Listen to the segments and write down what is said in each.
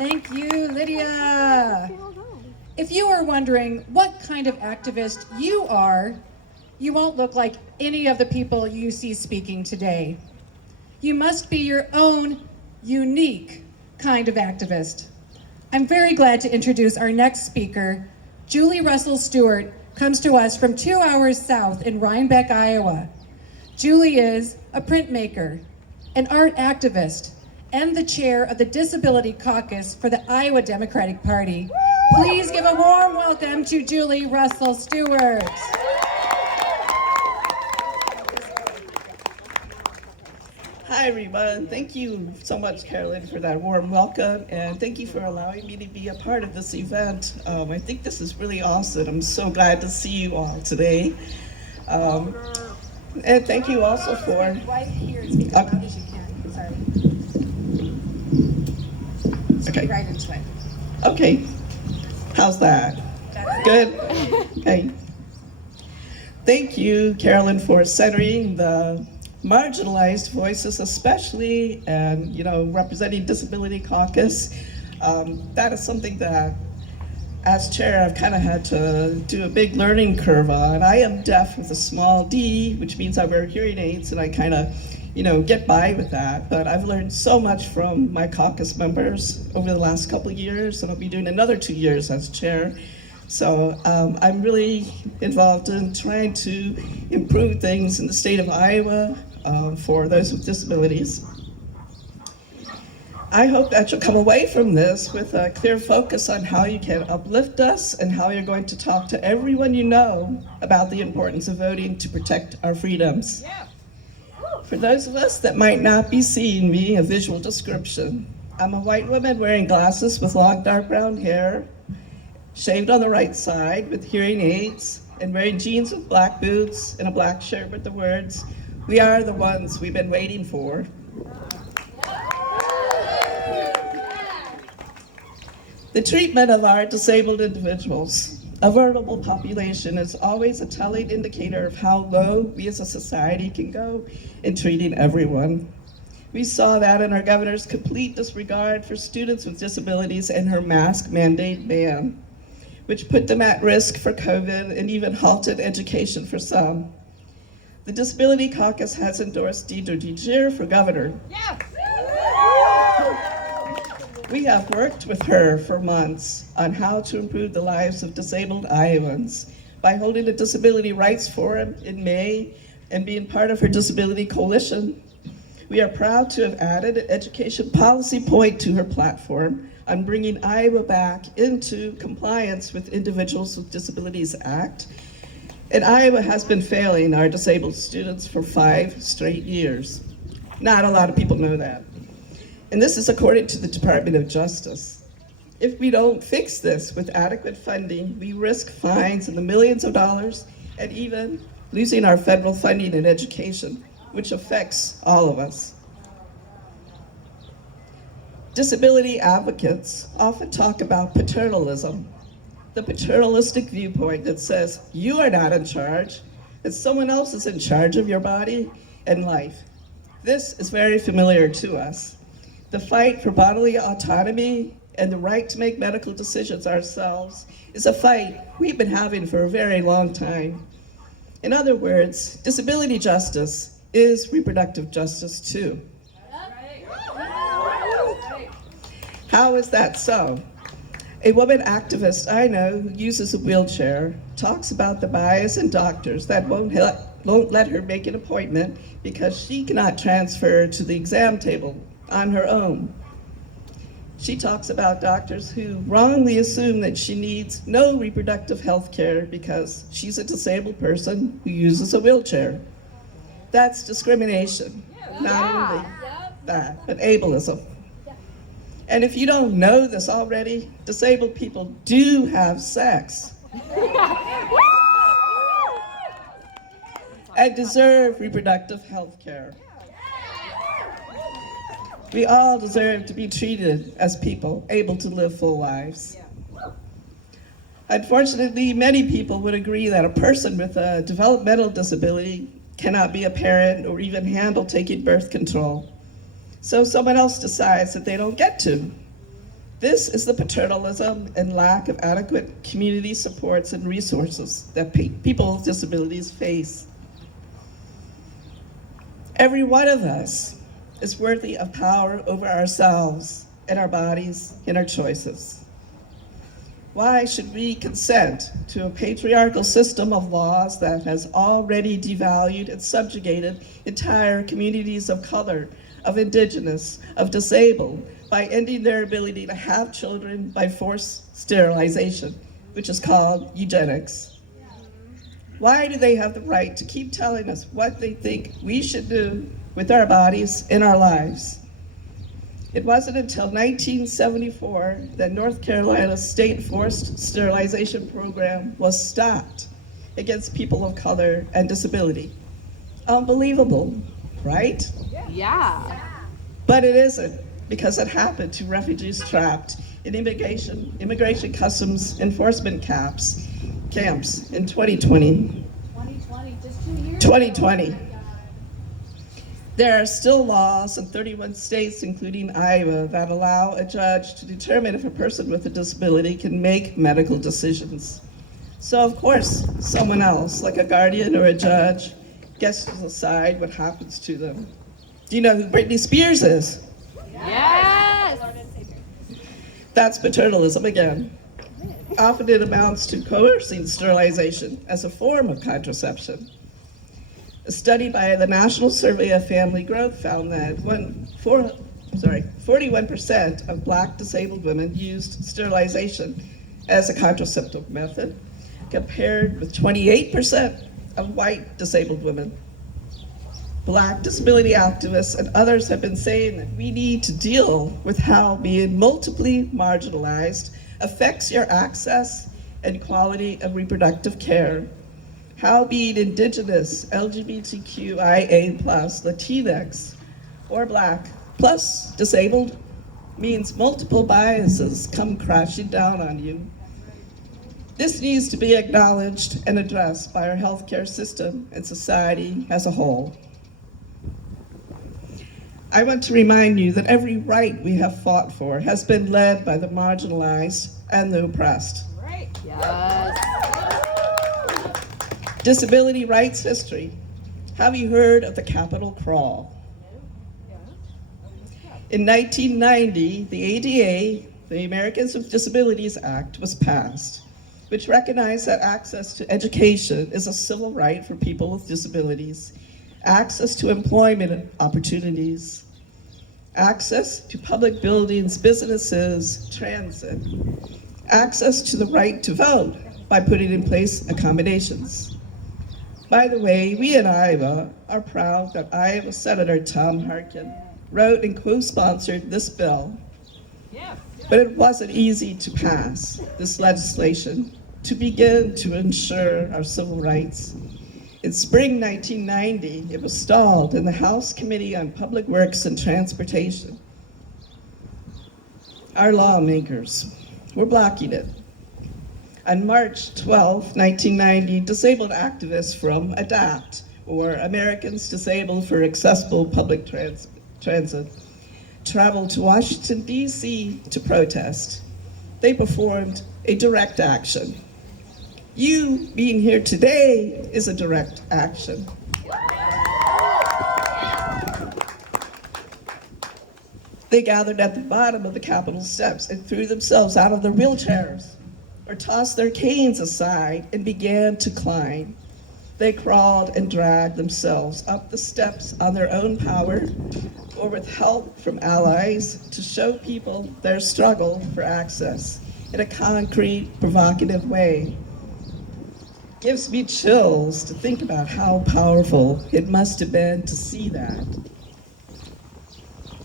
Thank you, Lydia. If you are wondering what kind of activist you are, you won't look like any of the people you see speaking today. You must be your own unique kind of activist. I'm very glad to introduce our next speaker. Julie Russell-Steuart comes to us from 2 hours south in Rhinebeck, Iowa. Julie is a printmaker, an art activist, and the chair of the Disability Caucus for the Iowa Democratic Party. Please give a warm welcome to Julie Russell-Steuart. Hi everyone, thank you so much Carolyn for that warm welcome, and thank you for allowing me to be a part of this event. I think this is really awesome. I'm so glad to see you all today. And thank you also for... Right here and speak as loud as you can. Sorry. Okay. Right into it. Okay, how's that? Good? Okay. Thank you, Carolyn, for centering the marginalized voices, especially, and representing Disability Caucus. That is something that, as chair, I've kind of had to do a big learning curve on. I am deaf with a small d, which means I wear hearing aids, and I kind of, get by with that. But I've learned so much from my caucus members over the last couple of years, and I'll be doing another 2 years as chair. So I'm really involved in trying to improve things in the state of Iowa for those with disabilities. I hope that you'll come away from this with a clear focus on how you can uplift us and how you're going to talk to everyone you know about the importance of voting to protect our freedoms. Yeah. For those of us that might not be seeing me, a visual description. I'm a white woman wearing glasses with long dark brown hair, shaved on the right side with hearing aids, and wearing jeans with black boots and a black shirt with the words, "We are the ones we've been waiting for." The treatment of our disabled individuals, a vulnerable population, is always a telling indicator of how low we as a society can go in treating everyone. We saw that in our governor's complete disregard for students with disabilities and her mask mandate ban, which put them at risk for COVID and even halted education for some. The Disability Caucus has endorsed Deidre DeJear for governor. Yeah. We have worked with her for months on how to improve the lives of disabled Iowans by holding a disability rights forum in May and being part of her disability coalition. We are proud to have added an education policy point to her platform on bringing Iowa back into compliance with Individuals with Disabilities Act. And Iowa has been failing our disabled students for 5 straight years. Not a lot of people know that. And this is according to the Department of Justice. If we don't fix this with adequate funding, we risk fines in the millions of dollars and even losing our federal funding in education, which affects all of us. Disability advocates often talk about paternalism, the paternalistic viewpoint that says you are not in charge, that someone else is in charge of your body and life. This is very familiar to us. The fight for bodily autonomy and the right to make medical decisions ourselves is a fight we've been having for a very long time. In other words, disability justice is reproductive justice too. How is that so? A woman activist I know who uses a wheelchair talks about the bias in doctors that won't let her make an appointment because she cannot transfer to the exam table on her own. She talks about doctors who wrongly assume that she needs no reproductive health care because she's a disabled person who uses a wheelchair. That's discrimination, not only that, but ableism. And if you don't know this already, disabled people do have sex and deserve reproductive health care. We all deserve to be treated as people able to live full lives. Unfortunately, many people would agree that a person with a developmental disability cannot be a parent or even handle taking birth control. So someone else decides that they don't get to. This is the paternalism and lack of adequate community supports and resources that people with disabilities face. Every one of us is worthy of power over ourselves and our bodies and our choices. Why should we consent to a patriarchal system of laws that has already devalued and subjugated entire communities of color, of indigenous, of disabled, by ending their ability to have children by forced sterilization, which is called eugenics? Why do they have the right to keep telling us what they think we should do with our bodies and our lives? It wasn't until 1974 that North Carolina's state forced sterilization program was stopped against people of color and disability. Unbelievable, right? Yeah. But it isn't, because it happened to refugees trapped in immigration customs enforcement camps in 2020. 2020, just 2 years. 2020. There are still laws in 31 states, including Iowa, that allow a judge to determine if a person with a disability can make medical decisions. So of course, someone else, like a guardian or a judge, gets to decide what happens to them. Do you know who Britney Spears is? Yes. That's paternalism again. Often it amounts to coercing sterilization as a form of contraception. A study by the National Survey of Family Growth found that 41% of Black disabled women used sterilization as a contraceptive method, compared with 28% of white disabled women. Black disability activists and others have been saying that we need to deal with how being multiply marginalized affects your access and quality of reproductive care, how being Indigenous, LGBTQIA+, Latinx, or Black, plus disabled, means multiple biases come crashing down on you. This needs to be acknowledged and addressed by our healthcare system and society as a whole. I want to remind you that every right we have fought for has been led by the marginalized and the oppressed. Right. Yes. Disability rights history. Have you heard of the Capitol Crawl? In 1990, the ADA, the Americans with Disabilities Act, was passed, which recognized that access to education is a civil right for people with disabilities, access to employment opportunities, access to public buildings, businesses, transit, access to the right to vote by putting in place accommodations. By the way, we in Iowa are proud that Iowa Senator Tom Harkin wrote and co-sponsored this bill. But it wasn't easy to pass this legislation to begin to ensure our civil rights. In spring 1990, it was stalled in the House Committee on Public Works and Transportation. Our lawmakers were blocking it. On March 12, 1990, disabled activists from ADAPT, or Americans Disabled for Accessible Public Transit, traveled to Washington, D.C. to protest. They performed a direct action. You being here today is a direct action. They gathered at the bottom of the Capitol steps and threw themselves out of their wheelchairs or tossed their canes aside and began to climb. They crawled and dragged themselves up the steps on their own power or with help from allies to show people their struggle for access in a concrete, provocative way. Gives me chills to think about how powerful it must have been to see that.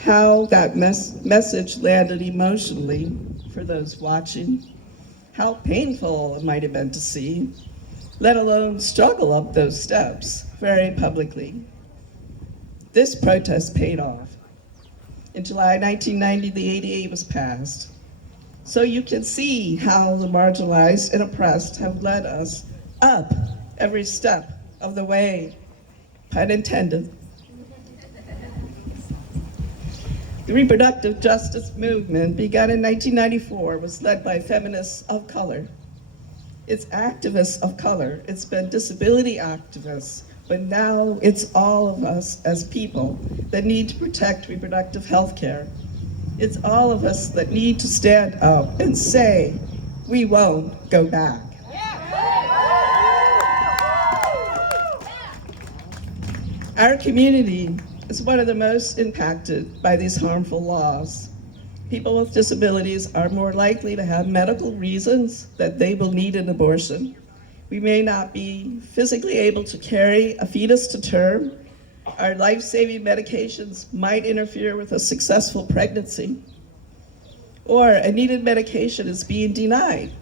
How that message landed emotionally for those watching. How painful it might have been to see, let alone struggle up those steps very publicly. This protest paid off. In July 1990, the ADA was passed. So you can see how the marginalized and oppressed have led us up every step of the way, pun intended. The reproductive justice movement, begun in 1994, was led by feminists of color. It's activists of color. It's been disability activists, but now it's all of us as people that need to protect reproductive health care. It's all of us that need to stand up and say, we won't go back. Our community is one of the most impacted by these harmful laws. People with disabilities are more likely to have medical reasons that they will need an abortion. We may not be physically able to carry a fetus to term. Our life-saving medications might interfere with a successful pregnancy. Or a needed medication is being denied.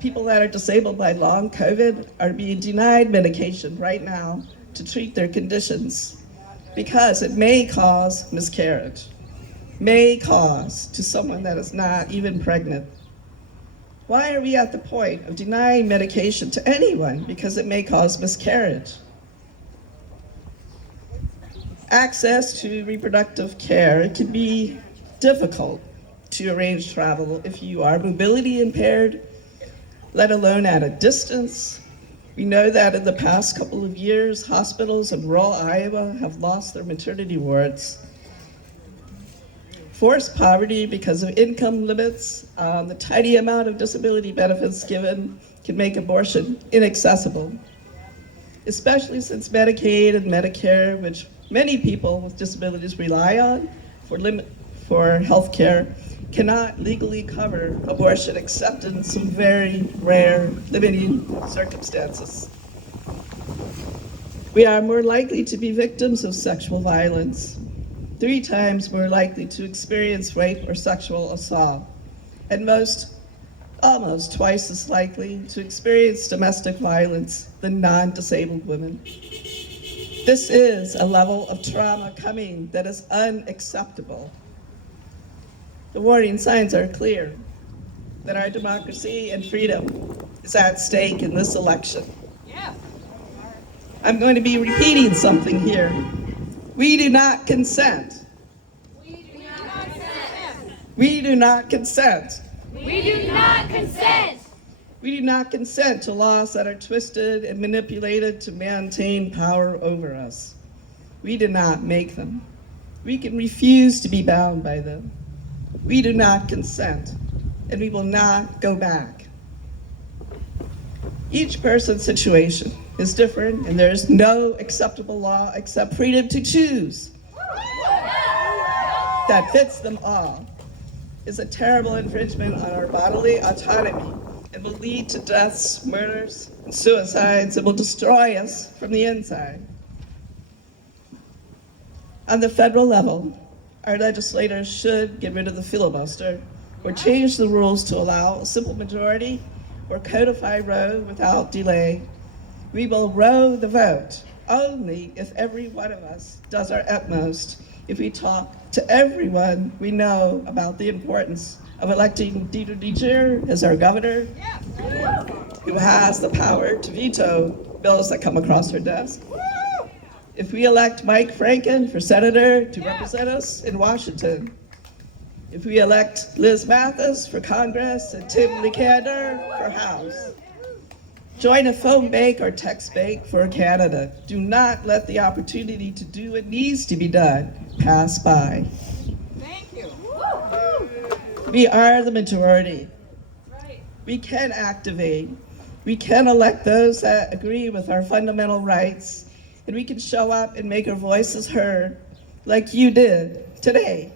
People that are disabled by long COVID are being denied medication right now to treat their conditions because it may cause miscarriage, may cause to someone that is not even pregnant. Why are we at the point of denying medication to anyone because it may cause miscarriage? Access to reproductive care, it can be difficult to arrange travel if you are mobility impaired, let alone at a distance. We know that in the past couple of years, hospitals in rural Iowa have lost their maternity wards. Forced poverty because of income limits, the tiny amount of disability benefits given can make abortion inaccessible, especially since Medicaid and Medicare, which many people with disabilities rely on for health care, cannot legally cover abortion except in some very rare limiting circumstances. We are more likely to be victims of sexual violence, 3 times more likely to experience rape or sexual assault, and almost twice as likely to experience domestic violence than non-disabled women. This is a level of trauma coming that is unacceptable. The warning signs are clear that our democracy and freedom is at stake in this election. Yeah. I'm going to be repeating something here. We do not consent. We do not consent. We do not consent. We do not consent. We do not consent to laws that are twisted and manipulated to maintain power over us. We did not make them. We can refuse to be bound by them. We do not consent, and we will not go back. Each person's situation is different, and there is no acceptable law except freedom to choose that fits them all. Is a terrible infringement on our bodily autonomy and will lead to deaths, murders, and suicides, and will destroy us from the inside. On the federal level, our legislators should get rid of the filibuster or change the rules to allow a simple majority or codify Roe without delay. We will row the vote only if every one of us does our utmost, if we talk to everyone we know about the importance of electing Decorah as our governor, who has the power to veto bills that come across her desk. If we elect Mike Franken for senator to represent us in Washington, if we elect Liz Mathis for Congress and Tim Nicander for House, join a phone bank or text bank for Canada. Do not let the opportunity to do what needs to be done pass by. Thank you. We are the majority. We can activate. We can elect those that agree with our fundamental rights, and we can show up and make our voices heard like you did today.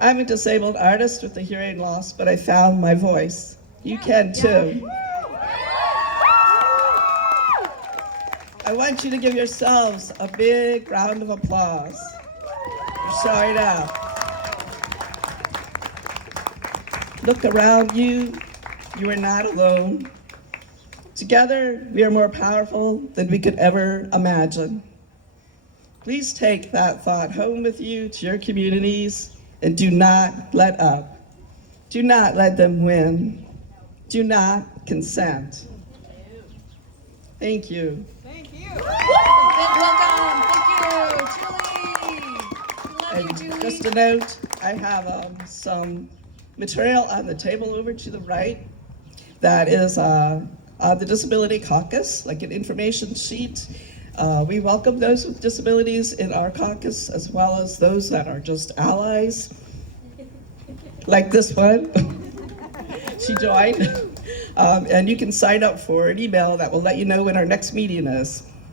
I'm a disabled artist with a hearing loss, but I found my voice. You can too. I want you to give yourselves a big round of applause for showing up. Look around you. You are not alone. Together, we are more powerful than we could ever imagine. Please take that thought home with you to your communities and do not let up. Do not let them win. Do not consent. Thank you. Thank you. Welcome. Thank you, Julie. you, Julie. Just a note, I have some material on the table over to the right that is the Disability Caucus, like an information sheet. We welcome those with disabilities in our caucus, as well as those that are just allies, like this one. She joined. And you can sign up for an email that will let you know when our next meeting is.